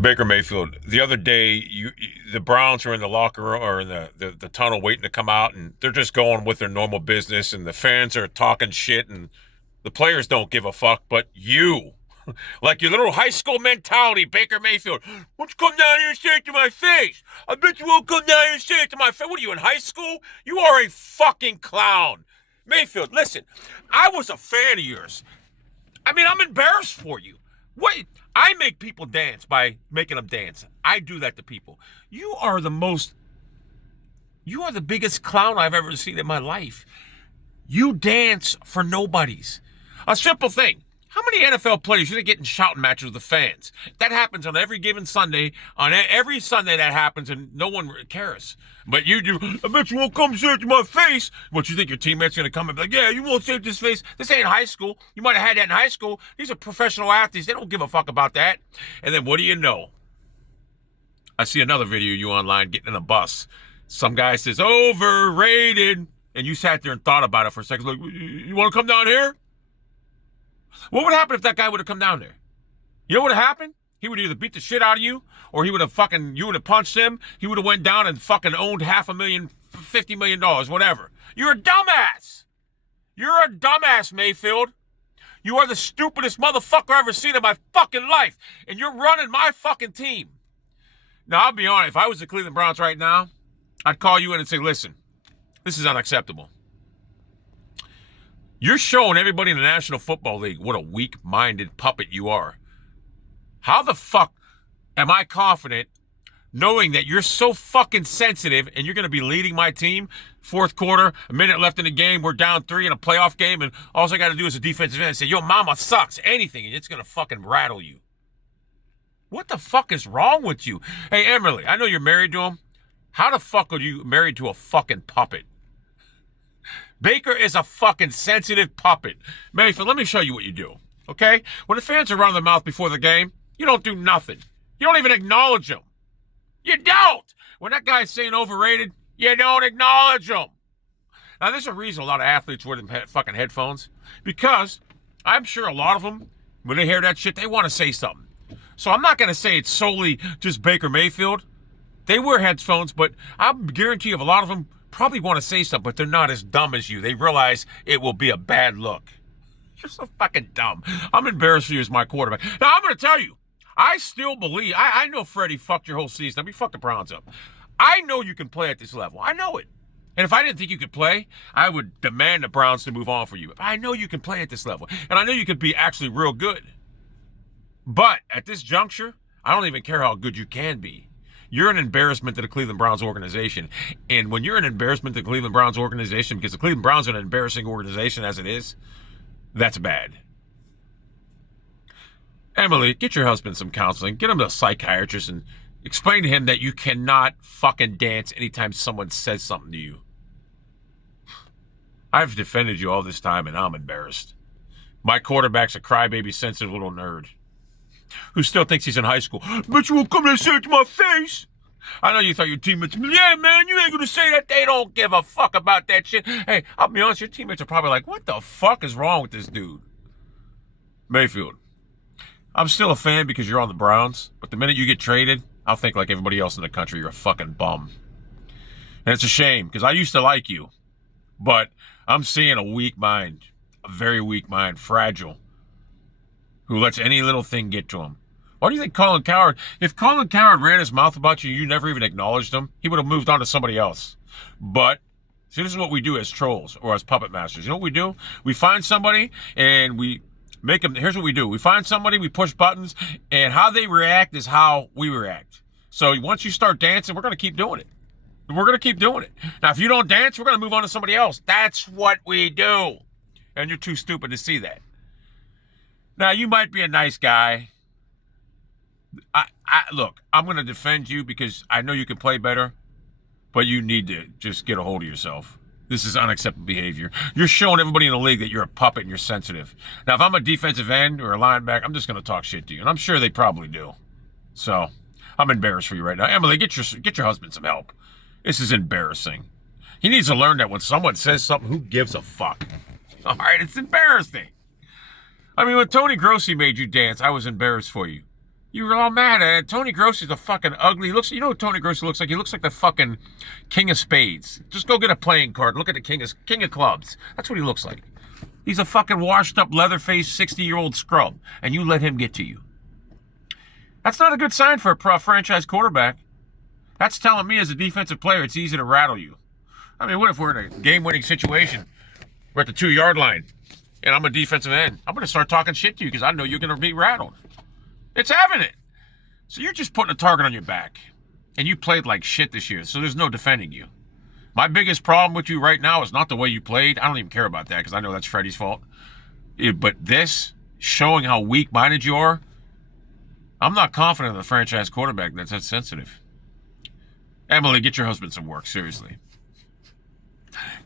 Baker Mayfield, the other day, the Browns are in the locker room or in the tunnel waiting to come out, and they're just going with their normal business, and the fans are talking shit, and the players don't give a fuck, but you, like your little high school mentality, Baker Mayfield, why don't you come down here and say it to my face? I bet you won't come down here and say it to my face. What are you, in high school? You are a fucking clown. Mayfield, listen, I was a fan of yours. I mean, I'm embarrassed for you. What? I make people dance by making them dance. I do that to people. You are the biggest clown I've ever seen in my life. You dance for nobodies. A simple thing. How many NFL players you think get in shouting matches with the fans? That happens on every given Sunday. On every Sunday that happens, and no one cares. But you do. I bet you won't come say it to my face. What, you think your teammate's going to come and be like, yeah, you won't say it to his face? This ain't high school. You might have had that in high school. These are professional athletes. They don't give a fuck about that. And then what do you know? I see another video of you online getting in a bus. Some guy says, overrated. And you sat there and thought about it for a second. Like, you want to come down here? What would happen if that guy would have come down there? You know what would have happened? He would either beat the shit out of you, or you would have punched him. He would have went down and fucking owned $500,000, $50 million, whatever. You're a dumbass. You're a dumbass, Mayfield. You are the stupidest motherfucker I've ever seen in my fucking life. And you're running my fucking team. Now, I'll be honest. If I was the Cleveland Browns right now, I'd call you in and say, listen, this is unacceptable. You're showing everybody in the National Football League what a weak-minded puppet you are. How the fuck am I confident knowing that you're so fucking sensitive and you're going to be leading my team? Fourth quarter, a minute left in the game, we're down 3 in a playoff game, and all I got to do is a defensive end and say, your mama sucks, anything, and it's going to fucking rattle you. What the fuck is wrong with you? Hey, Emily, I know you're married to him. How the fuck are you married to a fucking puppet? Baker is a fucking sensitive puppet. Mayfield, let me show you what you do, okay? When the fans are running their mouth before the game, you don't do nothing. You don't even acknowledge them. You don't. When that guy's saying overrated, you don't acknowledge them. Now, there's a reason a lot of athletes wear them fucking headphones, because I'm sure a lot of them, when they hear that shit, they want to say something. So I'm not going to say it's solely just Baker Mayfield. They wear headphones, but I guarantee you a lot of them probably want to say something, but they're not as dumb as you. They realize it will be a bad look. You're so fucking dumb. I'm embarrassed for you as my quarterback. Now, I'm going to tell you, I still believe, I know Freddie fucked your whole season. I mean, fuck the Browns up. I know you can play at this level. I know it. And if I didn't think you could play, I would demand the Browns to move on for you. But I know you can play at this level. And I know you could be actually real good. But at this juncture, I don't even care how good you can be. You're an embarrassment to the Cleveland Browns organization. And when you're an embarrassment to the Cleveland Browns organization, because the Cleveland Browns are an embarrassing organization as it is, that's bad. Emily, get your husband some counseling. Get him to a psychiatrist and explain to him that you cannot fucking dance anytime someone says something to you. I've defended you all this time, and I'm embarrassed. My quarterback's a crybaby, sensitive little nerd who still thinks he's in high school. But you won't come and say it to my face. I know you thought your teammates, yeah, man, you ain't going to say that. They don't give a fuck about that shit. Hey, I'll be honest, your teammates are probably like, what the fuck is wrong with this dude? Mayfield, I'm still a fan because you're on the Browns, but the minute you get traded, I'll think like everybody else in the country, you're a fucking bum. And it's a shame, because I used to like you, but I'm seeing a weak mind, a very weak mind, fragile, who lets any little thing get to him. Why do you think Colin Cowherd, if Colin Cowherd ran his mouth about you, you never even acknowledged him, he would have moved on to somebody else. But, see, this is what we do as trolls or as puppet masters. You know what we do? We find somebody and we make them, here's what we do. We find somebody, we push buttons, and how they react is how we react. So once you start dancing, we're going to keep doing it. We're going to keep doing it. Now, if you don't dance, we're going to move on to somebody else. That's what we do. And you're too stupid to see that. Now, you might be a nice guy. Look, I'm going to defend you because I know you can play better, but you need to just get a hold of yourself. This is unacceptable behavior. You're showing everybody in the league that you're a puppet and you're sensitive. Now, if I'm a defensive end or a linebacker, I'm just going to talk shit to you, and I'm sure they probably do. So, I'm embarrassed for you right now. Emily, get your husband some help. This is embarrassing. He needs to learn that when someone says something, who gives a fuck? All right, it's embarrassing. I mean, when Tony Grossi made you dance, I was embarrassed for you. You were all mad. Tony Grossi's a fucking ugly. He looks. You know what Tony Grossi looks like? He looks like the fucking king of spades. Just go get a playing card. Look at the king of clubs. That's what he looks like. He's a fucking washed up, leather-faced, 60-year-old scrub, and you let him get to you. That's not a good sign for a franchise quarterback. That's telling me as a defensive player, it's easy to rattle you. I mean, what if we're in a game-winning situation? We're at the 2-yard line, and I'm a defensive end. I'm going to start talking shit to you because I know you're going to be rattled. It's evident. So you're just putting a target on your back. And you played like shit this year, so there's no defending you. My biggest problem with you right now is not the way you played. I don't even care about that because I know that's Freddie's fault. But this, showing how weak-minded you are, I'm not confident in the franchise quarterback that's that sensitive. Emily, get your husband some work, seriously.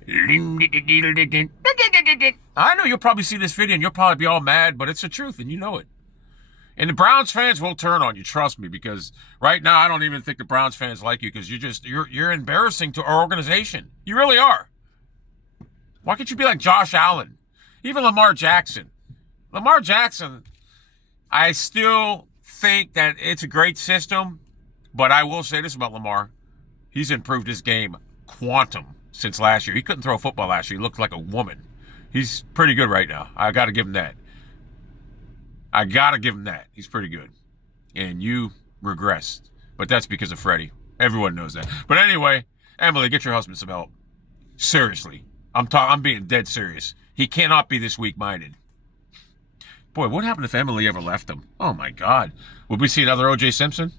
I know you'll probably see this video and you'll probably be all mad, but it's the truth and you know it. And the Browns fans will turn on you, trust me, because right now I don't even think the Browns fans like you because you're embarrassing to our organization. You really are. Why can't you be like Josh Allen? Even Lamar Jackson. Lamar Jackson, I still think that it's a great system, but I will say this about Lamar. He's improved his game quantum since last year. He couldn't throw a football last year. He looked like a woman. He's pretty good right now. I got to give him that. He's pretty good. And you regressed. But that's because of Freddie. Everyone knows that. But anyway, Emily, get your husband some help. Seriously. I'm being dead serious. He cannot be this weak-minded. Boy, what happened if Emily ever left him? Oh, my God. Would we see another O.J. Simpson?